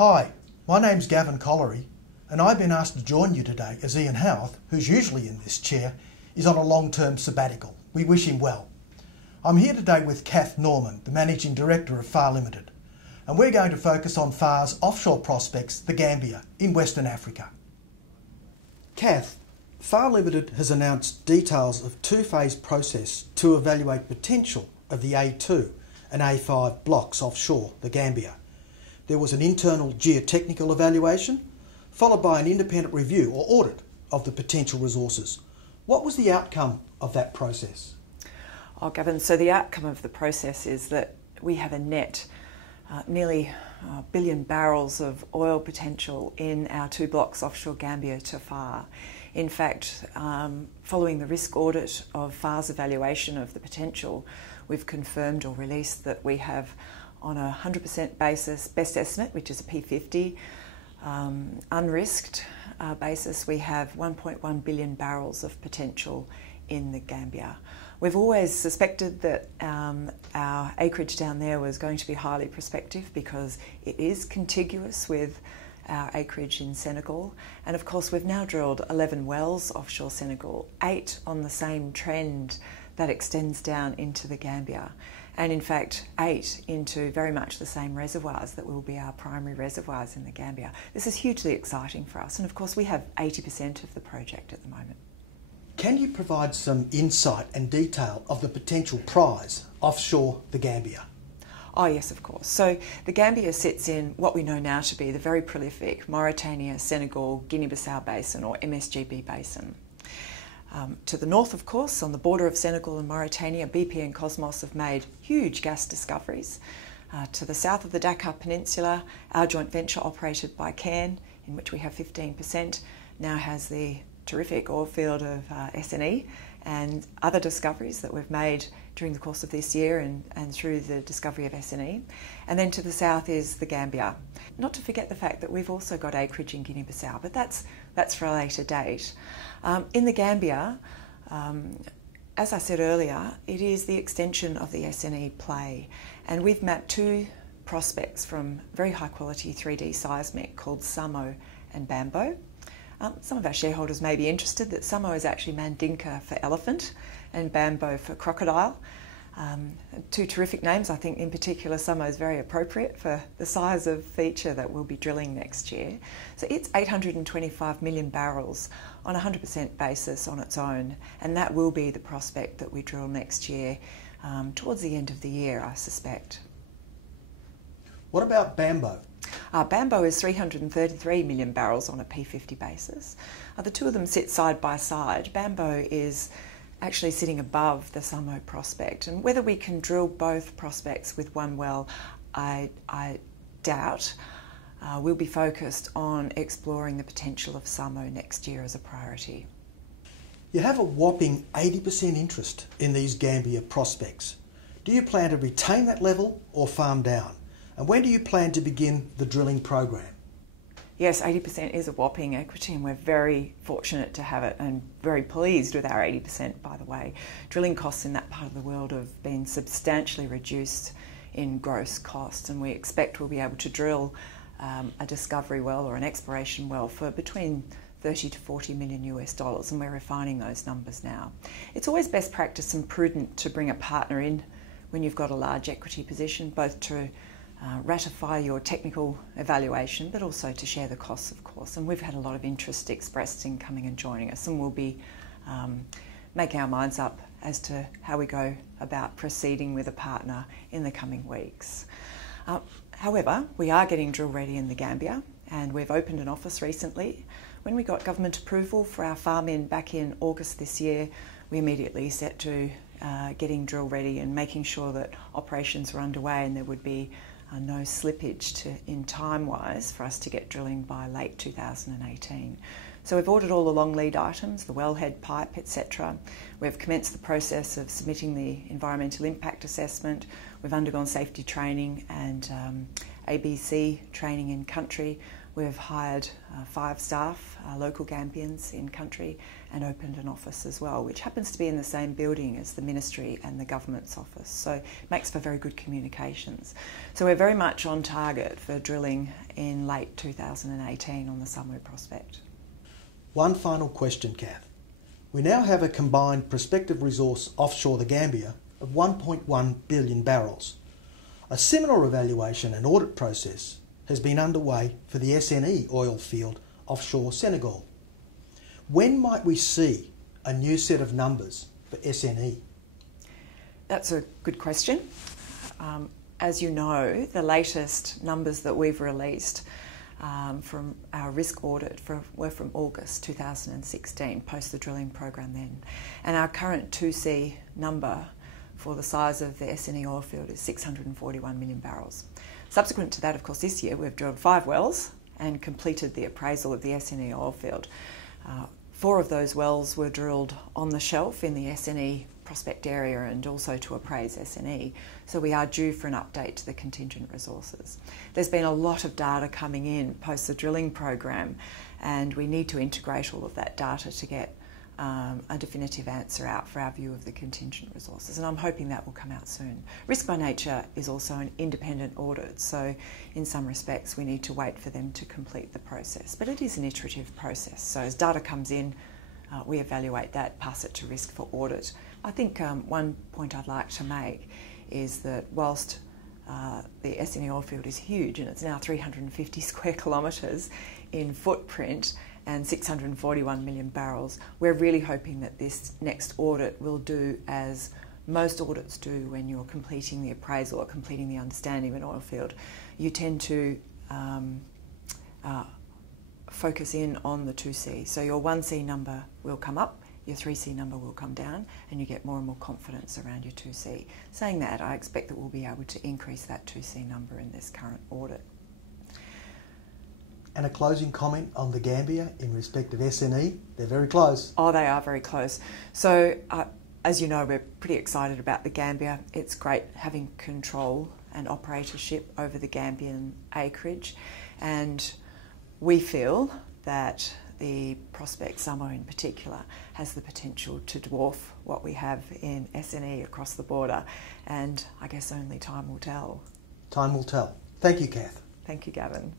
Hi, my name's Gavin Collery, and I've been asked to join you today as Ian Howarth, who's usually in this chair, is on a long-term sabbatical. We wish him well. I'm here today with Kath Norman, the Managing Director of FAR Limited, and we're going to focus on FAR's offshore prospects, the Gambia, in Western Africa. Kath, FAR Limited has announced details of two-phase process to evaluate potential of the A2 and A5 blocks offshore the Gambia. There was an internal geotechnical evaluation, followed by an independent review or audit of the potential resources. What was the outcome of that process? Oh, Gavin, so the outcome of the process is that we have a net nearly 1 billion barrels of oil potential in our two blocks offshore Gambia to FAR. In fact, following the risk audit of FAR's evaluation of the potential, we've confirmed or released that we have, on a 100% basis, best estimate, which is a P50, unrisked basis, we have 1.1 billion barrels of potential in the Gambia. We've always suspected that our acreage down there was going to be highly prospective because it is contiguous with our acreage in Senegal, and of course we've now drilled 11 wells offshore Senegal, 8 on the same trend that extends down into the Gambia, and in fact 8 into very much the same reservoirs that will be our primary reservoirs in the Gambia. This is hugely exciting for us, and of course we have 80% of the project at the moment. Can you provide some insight and detail of the potential prize offshore the Gambia? Oh yes, of course. So the Gambia sits in what we know now to be the very prolific Mauritania, Senegal, Guinea-Bissau Basin, or MSGB Basin. To the north, of course, on the border of Senegal and Mauritania, BP and Cosmos have made huge gas discoveries. To the south of the Dakar Peninsula, our joint venture operated by Cairn, in which we have 15%, now has the terrific oil field of SNE and other discoveries that we've made during the course of this year and through the discovery of SNE. And then to the south is the Gambia. Not to forget the fact that we've also got acreage in Guinea-Bissau, but that's for a later date. In the Gambia, as I said earlier, it is the extension of the SNE play, and we've mapped 2 prospects from very high quality 3D seismic called Samo and Bambo. Some of our shareholders may be interested that Samo is actually Mandinka for elephant and Bambo for crocodile. 2 terrific names. I think in particular Samo is very appropriate for the size of feature that we'll be drilling next year. So it's 825 million barrels on a 100% basis on its own, and that will be the prospect that we drill next year, towards the end of the year, I suspect. What about Bambo? Bambo is 333 million barrels on a P50 basis. The 2 of them sit side by side. Bambo is actually sitting above the Samo prospect, and whether we can drill both prospects with one well, I doubt. We'll be focused on exploring the potential of Samo next year as a priority. You have a whopping 80% interest in these Gambia prospects. Do you plan to retain that level or farm down? And when do you plan to begin the drilling program? Yes, 80% is a whopping equity, and we're very fortunate to have it and very pleased with our 80%, by the way. Drilling costs in that part of the world have been substantially reduced in gross costs, and we expect we'll be able to drill a discovery well or an exploration well for between 30 to 40 million US dollars, and we're refining those numbers now. It's always best practice and prudent to bring a partner in when you've got a large equity position, both to ratify your technical evaluation, but also to share the costs, of course. And we've had a lot of interest expressed in coming and joining us, and we'll be making our minds up as to how we go about proceeding with a partner in the coming weeks. However, we are getting drill ready in the Gambia, and we've opened an office recently. When we got government approval for our farm-in back in August this year, we immediately set to getting drill ready and making sure that operations were underway and there would be no slippage in time-wise for us to get drilling by late 2018. So we've ordered all the long lead items, the wellhead, pipe, etc. We've commenced the process of submitting the environmental impact assessment. We've undergone safety training and ABC training in country. We've hired 5 staff, local Gambians in country, and opened an office as well, which happens to be in the same building as the ministry and the government's office. So it makes for very good communications. So we're very much on target for drilling in late 2018 on the Samu prospect. One final question, Kath. We now have a combined prospective resource offshore the Gambia of 1.1 billion barrels. A similar evaluation and audit process has been underway for the SNE oil field offshore Senegal. When might we see a new set of numbers for SNE? That's a good question. As you know, the latest numbers that we've released from our risk audit were from August 2016, post the drilling program then. And our current 2C number for the size of the SNE oil field is 641 million barrels. Subsequent to that, of course, this year we've drilled 5 wells and completed the appraisal of the SNE oil field. 4 of those wells were drilled on the shelf in the SNE prospect area and also to appraise SNE. So we are due for an update to the contingent resources. There's been a lot of data coming in post the drilling program, and we need to integrate all of that data to get a definitive answer out for our view of the contingent resources, and I'm hoping that will come out soon. Risk by Nature is also an independent audit, so in some respects we need to wait for them to complete the process, but it is an iterative process. So as data comes in, we evaluate that, pass it to risk for audit. I think one point I'd like to make is that whilst the SNE oil field is huge, and it's now 350 square kilometres in footprint and 641 million barrels, we're really hoping that this next audit will do as most audits do when you're completing the appraisal or completing the understanding of an oil field. You tend to focus in on the 2C. So your 1C number will come up, your 3C number will come down, and you get more and more confidence around your 2C. Saying that, I expect that we'll be able to increase that 2C number in this current audit. And a closing comment on the Gambia in respect of SNE? They're very close. Oh, they are very close. So, as you know, we're pretty excited about the Gambia. It's great having control and operatorship over the Gambian acreage, and we feel that the prospect, Samu in particular, has the potential to dwarf what we have in SNE across the border, and I guess only time will tell. Time will tell. Thank you, Kath. Thank you, Gavin.